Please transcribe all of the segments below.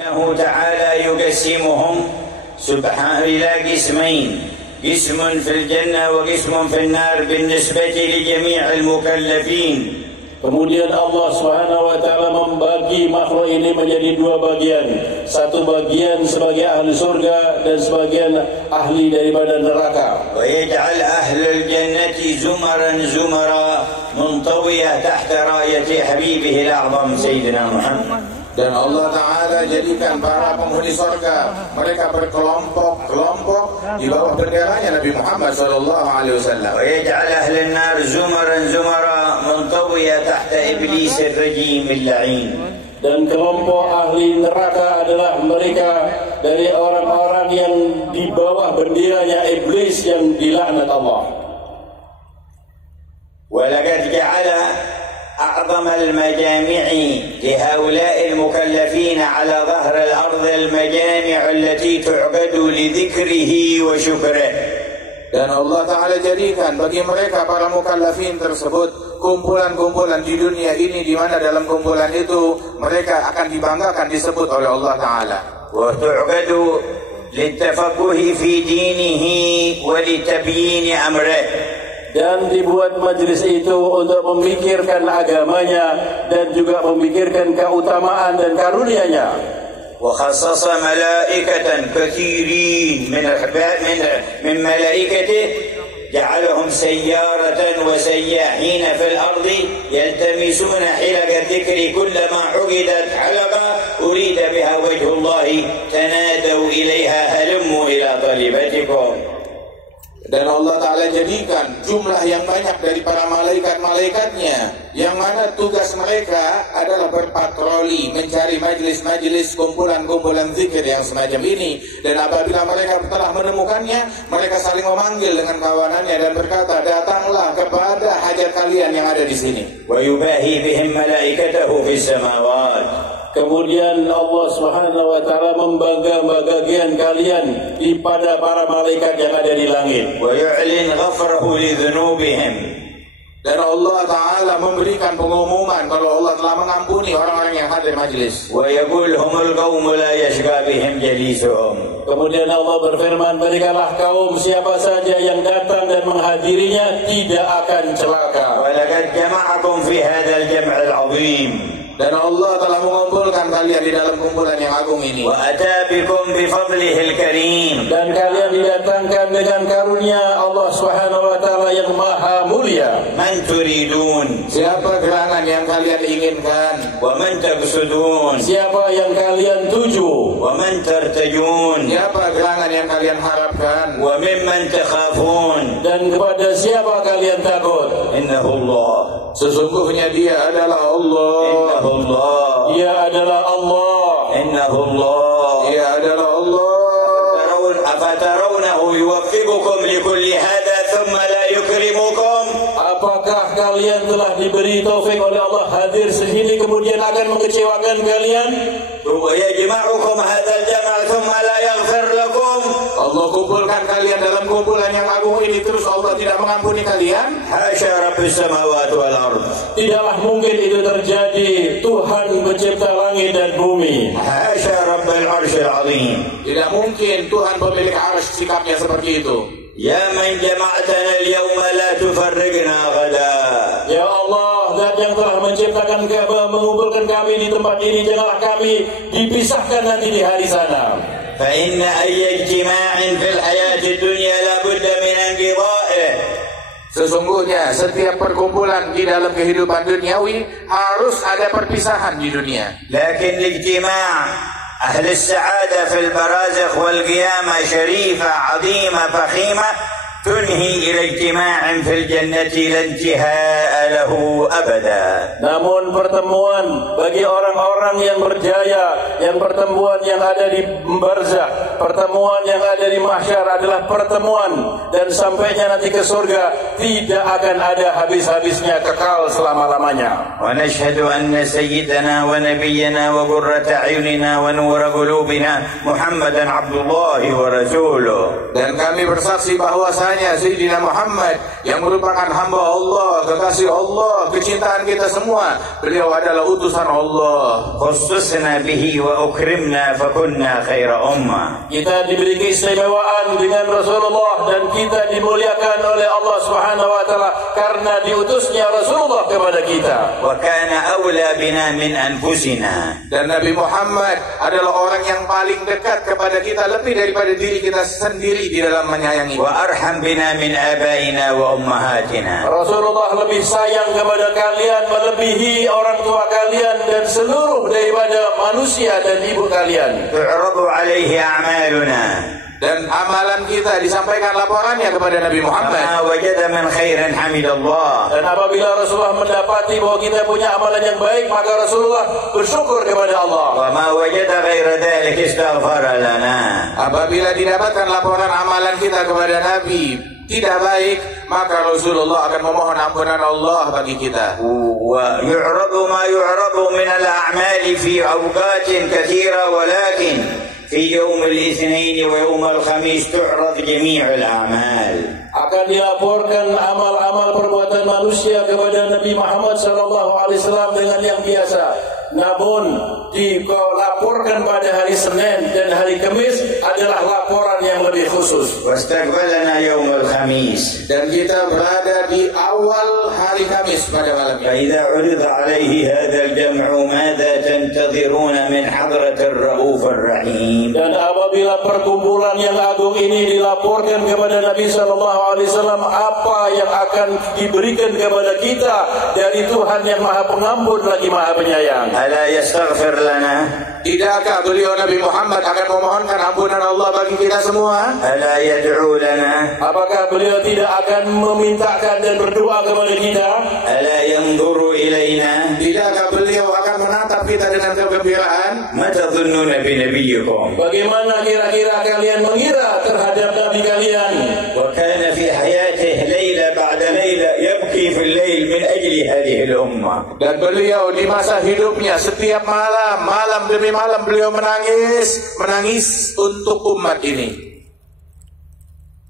إنه تعالى يقسمهم سبحانه إلى قسمين، قسم في الجنة وقسم في النار بالنسبة لجميع المكلفين. Kemudian Allah Subhanahu wa taala membagi makhluk ini menjadi dua bagian. Satu bagian sebagai ahli surga dan sebagian ahli daripada neraka. ويجعل أهل الجنة زمرا زمرا منطوية تحت راية حبيبه الأعظم سيدنا محمد. Dan Allah Ta'ala jadikan para penghuni surga mereka berkelompok-kelompok di bawah benderanya Nabi Muhammad SAW. ويجعل أهل النار زمرا زمرا منطوية تحت إبليس الرجيم اللعين. Dan kelompok ahli neraka adalah mereka dari orang-orang yang di bawah benderanya iblis yang dilaknat Allah. ولقد جعل أعظم المجامع لهؤلاء المكلفين على ظهر الأرض المجامع التي تعقد لذكره وشكره. Dan Allah Ta'ala jadikan bagi mereka para mukallafin tersebut kumpulan-kumpulan di dunia ini, di mana dalam kumpulan itu mereka akan dibanggakan disebut oleh Allah Ta'ala. وتعقد للتفقه في دينه ولتبيين أمره. Dan dibuat majelis itu untuk memikirkan agamanya dan juga memikirkan keutamaan dan karunia-Nya. وخصص ملائكة كثيرين من ملائكته جعلهم سيارة وسياحين في الأرض يلتمسون حلق الذكر كلما عقدت حلقة أريد بها وجه الله تنادوا إليها هلموا إلى طلبتكم. Dan Allah Ta'ala jadikan jumlah yang banyak dari para malaikat-malaikatnya, yang mana tugas mereka adalah berpatroli, mencari majelis-majelis, kumpulan-kumpulan zikir yang semacam ini. Dan apabila mereka telah menemukannya, mereka saling memanggil dengan kawanannya dan berkata, datanglah kepada hajat kalian yang ada di sini. وَيُبَاهِي بِهِمْ مَلَائِكَتَهُ فِي السَّمَاوَاتِ. Kemudian Allah Subhanahu wa taala membangga-banggakan kalian pada para malaikat yang ada di langit. وَيُعْلِنْ غَفْرَهُ لِذُنُوبِهِمْ. Dan Allah Ta'ala memberikan pengumuman kalau Allah telah mengampuni orang-orang yang hadir majlis. وَيَقُولْ هُمُ الْقَوْمُ لَا يَشْقَى بِهِمْ جَلِيسُهُمْ. Kemudian Allah berfirman, berikanlah kaum siapa saja yang datang dan menghadirinya tidak akan celaka. وَلَقَدْ جَمَعَكُمْ فِي هَذَا الْجَمْعِ الْعَظِيمِ. Dan Allah telah mengumpulkan kalian di dalam kumpulan yang agung ini. وَأَتَى بِكُمْ بِفَضْلِهِ الْكَرِيمِ. Dan kalian didatangkan dengan karunia Allah Subhanahu wa taala yang maha mulia. مَنْ تُرِيدُونَ. Siapa gerangan yang kalian inginkan? وَمَنْ تَقْصُدُونَ. Siapa yang kalian tuju? وَمَنْ تَرْتَجُونَ. Siapa gerangan yang kalian harapkan? وَمِمَّنْ تَخَافُونَ. Dan kepada siapa kalian takut? إِنَّهُ اللَّهُ. Sesungguhnya Dia adalah Allah. إِنَّهُ اللَّهُ. Dia adalah Allah. إِنَّهُ اللَّهُ. Dia adalah Allah. أفترونه يوفقكم لكل هذا ثم لا يكرمكم. Apakah kalian telah diberi taufik oleh Allah hadir sehini kemudian akan mengecewakan kalian? ويجمعكم هذا الجمع ثم لا يغفر لكم. Allah kumpulkan kalian dalam kumpulan yang agung ini terus Allah tidak mengampuni kalian? حاشا رب السماوات والأرض. Tidaklah mungkin itu terjadi. Tuhan pencipta langit dan bumi. حاشا رب العرش العظيم. Tidak mungkin Tuhan pemilik arsy sikapnya seperti itu. يا من جمعتنا اليوم لا تفرقنا غدا. Ya Allah, Zat yang telah menciptakan mengumpulkan kami di tempat ini, janganlah kami dipisahkan nanti di hari sana. فإن أي اجتماع في الحياة الدنيا لا بد من انقضائه. Sesungguhnya setiap perkumpulan di dalam kehidupan duniawi harus ada perpisahan di dunia. لكن الاجتماع أهل السعادة في البرازخ والقيامة شريفة عظيمة فخيمة تنهي إلى اجتماع في الجنة لا انتهاء له أبدا. Namun pertemuan bagi orang-orang yang berjaya, yang pertemuan yang ada di barzakh, pertemuan yang ada di mahsyar adalah pertemuan dan sampainya nanti ke surga tidak akan ada habis-habisnya, kekal selama-lamanya. ونشهد أن سيدنا ونبينا وقرة أعيننا ونور قلوبنا محمدا عبد الله ورسوله. Dan kami bersaksi bahwa utamanya Sayyidina Muhammad yang merupakan hamba Allah, kekasih Allah, kecintaan kita semua. Beliau adalah utusan Allah. خصصنا به وأكرمنا فكنا خير أمة. Kita diberi keistimewaan dengan Rasulullah dan kita dimuliakan oleh Allah Subhanahu wa taala karena diutusnya Rasulullah kepada kita. وكان أولى بنا من أنفسنا. Dan Nabi Muhammad adalah orang yang paling dekat kepada kita lebih daripada diri kita sendiri di dalam menyayangi. وأرحم بنا من آبائنا وأمهاتنا. Rasulullah lebih sayang kepada kalian melebihi orang tua kalian dan seluruh daripada manusia dan ibu kalian. تعرض عليه أعمالنا. Dan amalan kita disampaikan laporannya kepada Nabi Muhammad. ما وجد من خير حمد الله. Dan apabila Rasulullah mendapati bahwa kita punya amalan yang baik, maka Rasulullah bersyukur kepada Allah. وما وجد غير ذلك استغفر لنا. Apabila didapatkan laporan amalan kita kepada Nabi tidak baik, maka Rasulullah akan memohon ampunan Allah bagi kita. ويعرض ما يعرض من الأعمال في أوقات كثيرة ولكن في يوم الاثنين ويوم الخميس تعرض جميع الأعمال. Akan dilaporkan amal-amal perbuatan manusia kepada Nabi Muhammad SAW dengan yang biasa. Namun dilaporkan pada hari Senin dan hari Kamis adalah laporan yang lebih khusus. واستقبلنا يوم الخميس. Dan kita berada di awal hari Kamis pada malam ini. فإذا عرض عليه هذا الجمع ماذا تنتظرون من حضرة الرؤوف الرحيم. Dan apabila perkumpulan yang agung ini dilaporkan kepada Nabi SAW, apa yang akan diberikan kepada kita dari Tuhan yang Maha Pengampun lagi Maha Penyayang? ألا يستغفر لنا. Tidakkah beliau Nabi Muhammad akan memohonkan ampunan Allah bagi kita semua? ألا يدعو لنا. Apakah beliau tidak akan memintakan dan berdoa kepada kita? ألا ينظر إلينا. Tidakkah beliau akan menatap kita dengan kegembiraan? ما تظنون بنبيكم. Bagaimana kira-kira kalian mengira terhadap Nabi kalian? وكان في حياته ليلة بعد ليلة يبكي في الليل من أجل هذه الأمة. Dan beliau di masa hidupnya setiap malam, malam demi malam beliau menangis untuk umat ini.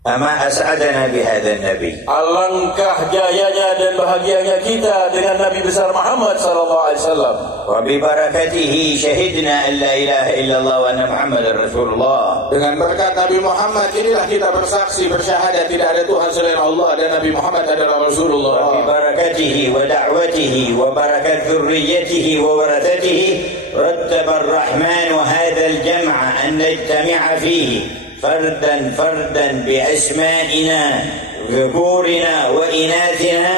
أما أسعدنا بهذا النبي. Alangkah jayanya dan bahagianya kita dengan Nabi besar Muhammad SAW. وببركته شهدنا أن لا إله إلا الله وأن محمد رسول الله. Dengan berkat Nabi Muhammad inilah kita bersaksi bersyahadat tidak ada Tuhan selain Allah dan Nabi Muhammad adalah Rasulullah. وببركته ودعوته وبركة ذريته وورثته رتب الرحمن هذا الجمع أن نجتمع فيه فردا فردا بأسمائنا ذكورنا وإناثنا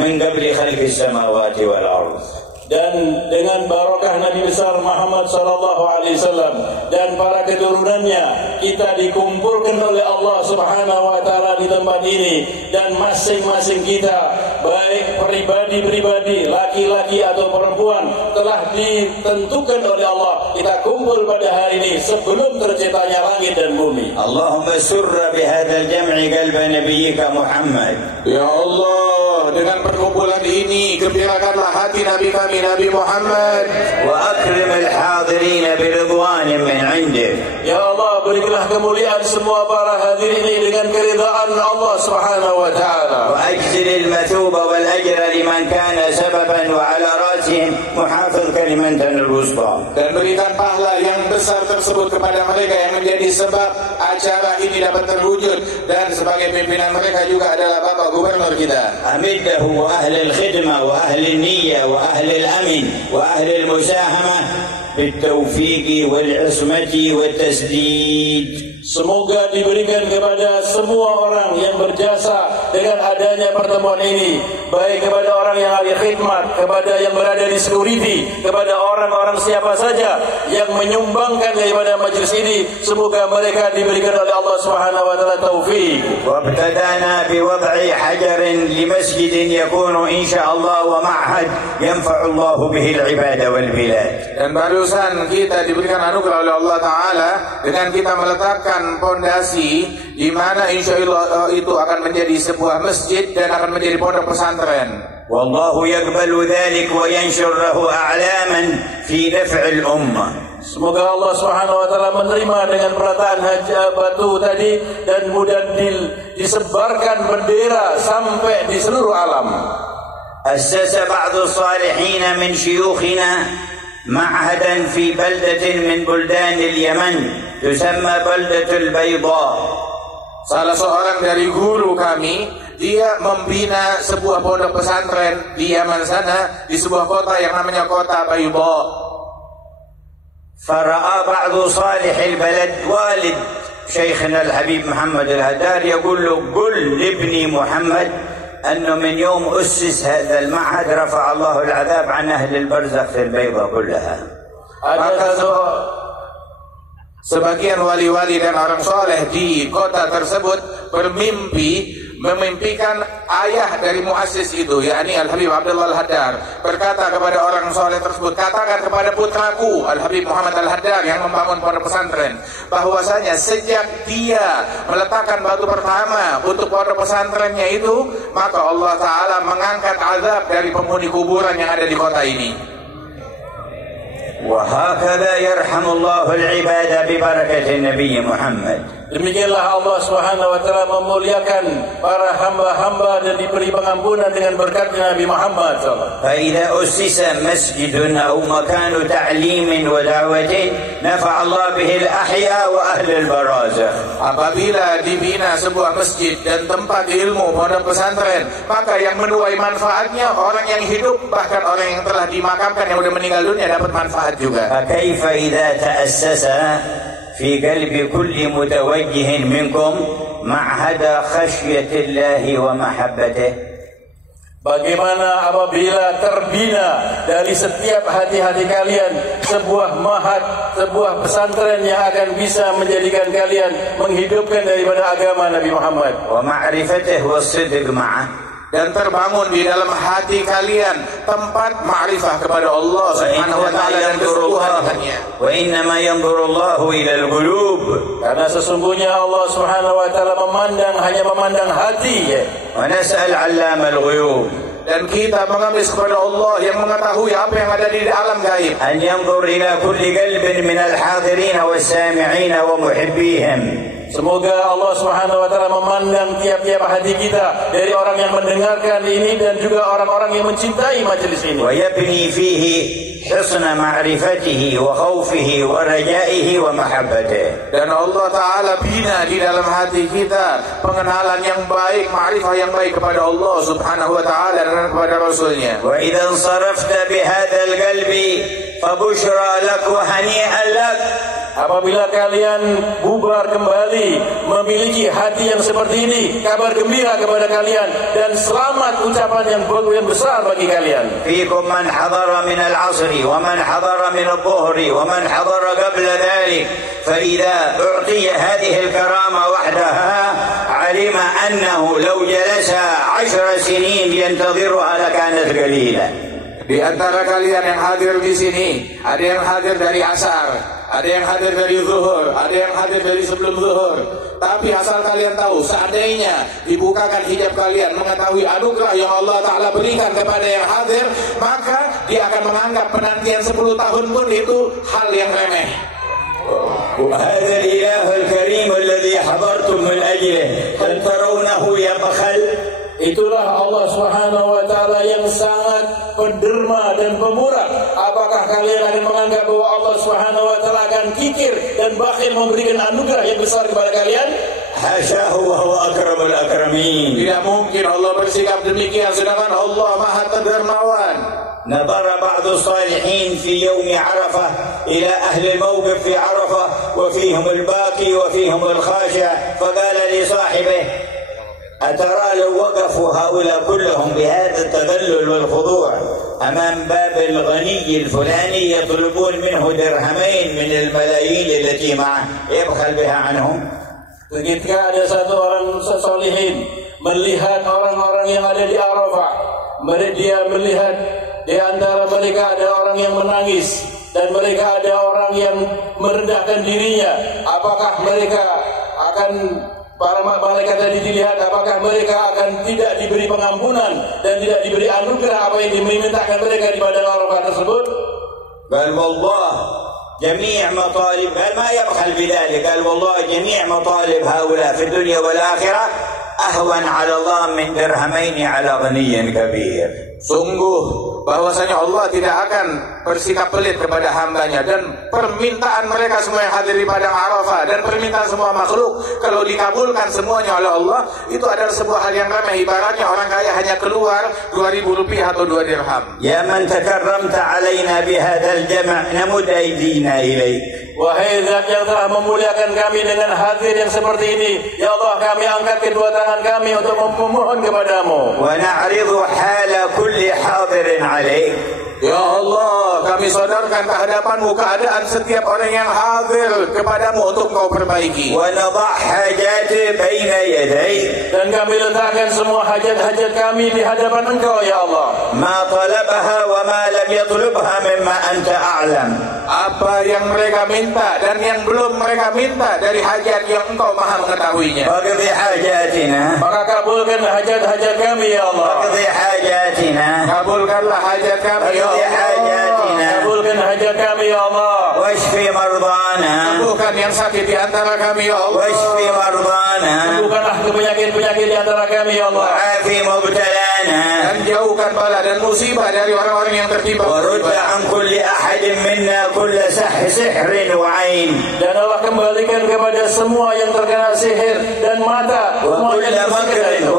من قبل خلق السماوات والأرض. Dan dengan barokah Nabi besar Muhammad SAW dan para keturunannya, kita dikumpulkan oleh Allah Subhanahu wa taala di tempat ini, dan masing-masing kita baik pribadi-pribadi, laki-laki atau perempuan, telah ditentukan oleh Allah kita kumpul pada hari ini sebelum terciptanya langit dan bumi. اللهم سر بهذا الجمع قلب نبيك محمد. Ya Allah, dengan perkumpulan ini gembirakanlah hati Nabi kami Nabi Muhammad. وأكرم الحاضرين برضوان من عندك. Ya Allah, berikanlah kemuliaan semua para hadirin ini dengan keridhaan Allah Subhanahu wa taala. وأجزل المثوب والأجر لمن كان سببا وعلى رأسهم محافظ كلمة الوسطى. Dan berikan pahala yang besar tersebut kepada mereka yang menjadi sebab acara ini dapat terwujud, dan sebagai pimpinan mereka juga adalah Bapak Gubernur kita. أمده وأهل الخدمة وأهل النية وأهل الأمن وأهل المساهمة بالتوفيق والعصمة والتسديد. Semoga diberikan kepada semua orang yang berjasa dengan adanya pertemuan ini, baik kepada orang yang ahli khidmat, kepada yang berada di security, kepada orang-orang siapa saja yang menyumbangkan daripada majlis ini. Semoga mereka diberikan oleh Allah Subhanahu wa taala taufik. وابتدأنا بوضع حجر لمسجد يكون إن شاء الله ومعهد ينفع الله به العباد والبلاد. Dan barusan kita diberikan anugerah oleh Allah Ta'ala dengan kita meletakkan pondasi di mana insya Allah itu akan menjadi sebuah masjid dan akan menjadi pondok pesantren. والله يقبل ذلك وينشر له أعلاما في نفع الأمة. Semoga Allah Subhanahu wa taala menerima dengan peletaan batu tadi dan kemudian disebarkan bendera sampai di seluruh alam. أسس بعض الصالحين من شيوخنا معهدا في بلدة من بلدان اليمن تسمى بلدة البيضاء. Salah seorang dari guru kami, dia membina sebuah pondok pesantren di Yaman sana, di sebuah kota yang namanya kota Bayda. فرأى بعض صالح البلد والد شيخنا الحبيب محمد الهدار يقول له قل لابني محمد أنه من يوم أسس هذا المعهد رفع الله العذاب عن أهل البرزخ في البيضة كلها. Sebagian wali-wali dan orang soleh di kota tersebut memimpikan ayah dari muassis itu, yakni Al-Habib Abdullah Al-Haddar, berkata kepada orang soleh tersebut, katakan kepada putraku Al-Habib Muhammad Al-Haddar yang membangun pondok pesantren, bahwasanya sejak dia meletakkan batu pertama untuk pondok pesantrennya itu, maka Allah Ta'ala mengangkat azab dari penghuni kuburan yang ada di kota ini. وهكذا يرحم الله العباد ببركة النبي محمد. Demikianlah Allah Subhanahu wa taala memuliakan para hamba-hamba dan diberi pengampunan dengan berkatnya Nabi Muhammad sallallahu. فإذا أسس مسجد أو مكان تعليم ودعوة نفع الله به الأحياء وأهل البرازخ. Apabila dibina sebuah masjid dan tempat ilmu pondok pesantren, maka yang menuai manfaatnya orang yang hidup, bahkan orang yang telah dimakamkan yang sudah meninggal dunia dapat manfaat juga. فكيف إذا تأسس في قلب كل متوجه منكم معهد خشية الله ومحبته. Bagaimana apabila terbina dari setiap hati-hati kalian sebuah ma'had, sebuah pesantren yang akan bisa menjadikan kalian menghidupkan daripada agama Nabi Muhammad, ومعرفته والصدق معه, dan terbangun di dalam hati kalian tempat ma'rifah kepada Allah Subhanahu wa taala dan kesungguhannya. Wa innama yanzuru Allahu ila al-qulub. Karena sesungguhnya Allah Subhanahu wa taala hanya memandang hati. Wa nas'al 'allam al-ghuyub. Dan kita mengamis kepada Allah yang mengetahui apa yang ada di alam gaib. An yanzur ila kulli qalbin min al-hadirin was-sami'in wa muhibbihim. Semoga Allah Subhanahu wa taala memandang tiap-tiap hati kita, dari orang yang mendengarkan ini dan juga orang-orang yang mencintai majelis ini. Wa yabni fihi husna ma'rifatihi wa khawfihi wa rajaihi wa mahabbatihi. Dan Allah taala bina di dalam hati kita pengenalan yang baik, ma'rifah yang baik kepada Allah Subhanahu wa taala dan kepada Rasulnya. Wa idza sarafta bi hadzal qalbi fa bushra lak wa hani'an lak. Apabila kalian bubar kembali memiliki hati yang seperti ini, kabar gembira kepada kalian dan selamat ucapan yang besar bagi kalian. Fiikum man hadara min al-'asri wa man hadara min adh-dhuhri wa man hadara qabla dhalik. Fa idza u'tiya hadhihi al-karama wahdaha 'alima annahu law jalasa 10 sinin yantadhiruha lakanat qalila. Di antara kalian yang hadir di sini, ada yang hadir dari asar, ada yang hadir dari zuhur, ada yang hadir dari sebelum zuhur. Tapi asal kalian tahu, seandainya dibukakan hijab kalian, mengetahui anugerah yang Allah Ta'ala berikan kepada yang hadir, maka dia akan menganggap penantian 10 tahun pun itu hal yang remeh. وهذا الإله الكريم الذي حضرتم من أجله هل ترونه يبخل؟ Itulah Allah Subhanahu wa taala yang sangat penderma dan pemurah. Apakah kalian akan menganggap bahwa Allah Subhanahu wa taala akan kikir dan bakhil memberikan anugerah yang besar kepada kalian? Hasyahu wa huwa akramul akramin. Tidak mungkin Allah bersikap demikian, sedangkan Allah Maha Dermawan. نظر بعض الصالحين في يوم عرفة إلى أهل الموقف في عرفة وفيهم الباكي وفيهم الخاشع فقال لصاحبه أترى لو وقفوا هؤلاء كلهم بهذا التذلل والخضوع أمام باب الغني الفلاني يطلبون منه درهمين من الملايين التي معه يبخل بها عنهم. Ketika ada satu orang salihin melihat orang-orang yang ada di Arafah, dia melihat di antara mereka ada orang yang menangis dan mereka ada orang yang merendahkan dirinya. Apakah mereka akan, para malaikat tadi dilihat, apakah mereka akan tidak diberi pengampunan dan tidak diberi anugerah apa yang dimintakan mereka di padang Arafah tersebut? Bal wallah جميع مطالب، قال ما يبخل بذلك، قال والله جميع مطالب هؤلاء في الدنيا والآخرة أهون على الله من درهمين على غني كبير. Sungguh bahwasanya Allah tidak akan bersikap pelit kepada hambanya, dan permintaan mereka semua yang hadir di padang Arafah dan permintaan semua makhluk kalau dikabulkan semuanya oleh Allah, itu adalah sebuah hal yang remeh. Ibaratnya orang kaya hanya keluar 2.000 rupiah atau 2 dirham. Ya man takarramta alaina bihadzal jam' namud aydina ilaik. Wahai Zat yang telah memuliakan kami dengan hadir yang seperti ini, ya Allah, kami angkat kedua tangan kami untuk memohon kepadamu. Wa na'ridu hala kulli hadirin alaik. Ya Allah, kami sadarkan kehadapanmu keadaan setiap orang yang hadir kepadamu untuk Engkau perbaiki. Wa nadha' hajati baina yadayk. Dan kami letakkan semua hajat-hajat kami di hadapan Engkau, ya Allah. Ma talabaha wa ma lam yatlubha mimma anta a'lam. Apa yang mereka minta dan yang belum mereka minta dari hajat yang Engkau Maha mengetahuinya. Waqdi hajatina. Maka kabulkan hajat-hajat kami, ya Allah. Waqdi hajatina. Kabulkanlah hajat kami, ya Allah. Kabulkan hajat kami, ya Allah. Washfi mardana. Sembuhkan yang sakit di antara kami, ya Allah. Washfi mardana. Sembuhkanlah penyakit-penyakit di antara kami, ya Allah. Wa'afi mubtalana. Dan jauhkan bala dan musibah dari orang-orang yang tertimpa Warudda an kulli ahadin minna kulla sihrin wa ain. Dan Allah kembalikan kepada semua yang terkena sihir dan mata, Wa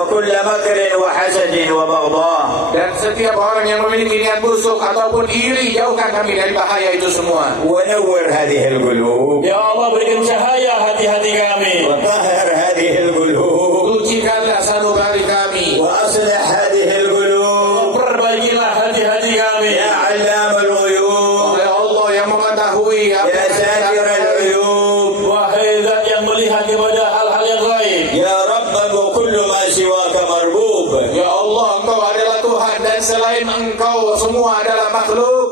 kulla makrin wa hasadin wa baghdha. dan setiap orang yang memiliki niat busuk ataupun iri, jauhkan kami dari bahaya itu semua. Wa nawwir hadhihi al-qulub. Ya Allah, berikan cahaya hati-hati kami. Wa tahhir hadhihi al-qulub. Sucikanlah sanubari kami. Wa aslih hadhihi al-qulub. Perbaikilah hati-hati kami. Ya 'allam al-ghuyub. Ya Allah yang mengetahui Ya satir al-uyub. Wahai Zat yang melihat kepada hal-hal yang gaib. Ya Rabbana kullu ma siwaka marbub. Ya Allah, Engkau adalah Tuhan dan selain Engkau semua adalah makhluk.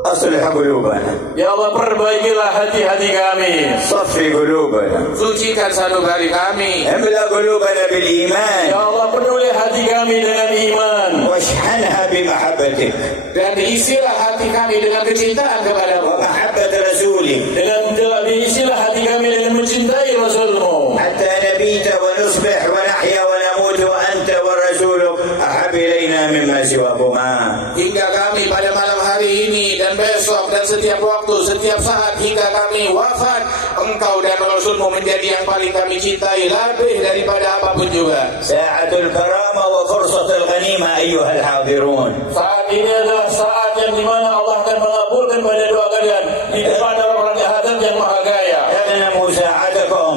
Aslih qulubana. Ya Allah, perbaikilah hati-hati kami. Saffi qulubana. Sucikan sanubari kami. Amla qulubana bil iman. Ya Allah, penuhi hati kami dengan iman. Washhanha bi mahabbatik. Dan isilah hati kami dengan kecintaan kepadamu. Wa mahabbat rasulik. Dengan diisilah hati kami dengan mencintai Rasul-Mu. Hatta nabita wa nusbih wa nahya wa namut wa anta wa rasuluk ahab ilaina mimma siwakuma. Hingga kami pada malam hari ini dan besok dan setiap waktu, setiap saat hingga kami wafat, Engkau dan Rasul-Mu menjadi yang paling kami cintai lebih daripada apapun juga. Sa'atul karama wa fursatul ghanima ayyuhal hadirun. Saat ini adalah saat yang dimana Allah akan mengabulkan pada doa kalian di depan orang-orang yang hadir yang maha gaya. Yagnamu sa'atakum.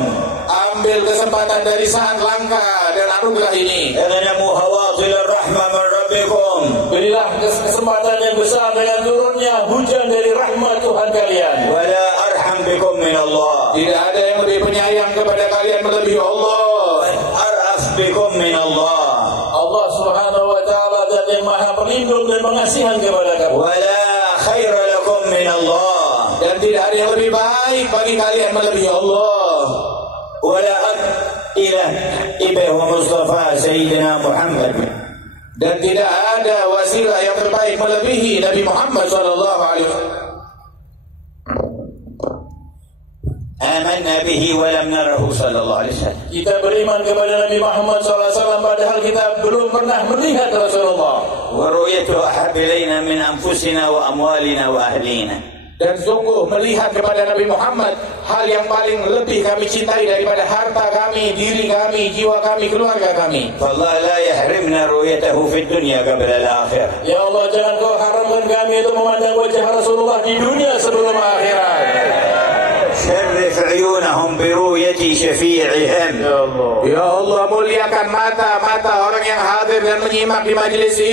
Ambil kesempatan dari saat langka dan anugerah ini. Yagnamu hawatil rahmah min rabbikum. Berilah kesempatan yang besar dengan turunnya hujan dari rahmat Tuhan kalian. Wala arham bikum min Allah. Tidak ada yang lebih penyayang kepada kalian melebihi Allah. Araf bikum min Allah. Allah Subhanahu wa taala Zat yang Maha Pelindung dan Pengasihan kepada kamu. Wala khaira lakum min Allah. Dan tidak ada yang lebih baik bagi kalian melebihi Allah. Wala ilah ibahu Mustafa Sayyidina Muhammad. Dan tidak ada wasilah yang terbaik melebihi Nabi Muhammad SAW. Amanna bihi wa lam narahu sallallahu alaihi wasallam. Kita beriman kepada Nabi Muhammad SAW padahal kita belum pernah melihat Rasulullah. Wa ru'yatu ahab ilaina min anfusina wa amwalina wa ahlina. Dan sungguh melihat kepada Nabi Muhammad hal yang paling lebih kami cintai daripada harta kami, diri kami, jiwa kami, keluarga kami. فالله لا يحرمنا رؤيته في الدنيا قبل الآخرة. Ya Allah, jangan Kau haramkan kami untuk memandang wajah Rasulullah di dunia sebelum akhirat. شرف عيونهم برؤية شفيعهم. Ya Allah, muliakan mata-mata orang yang hadir dan menyimak di majelis ini.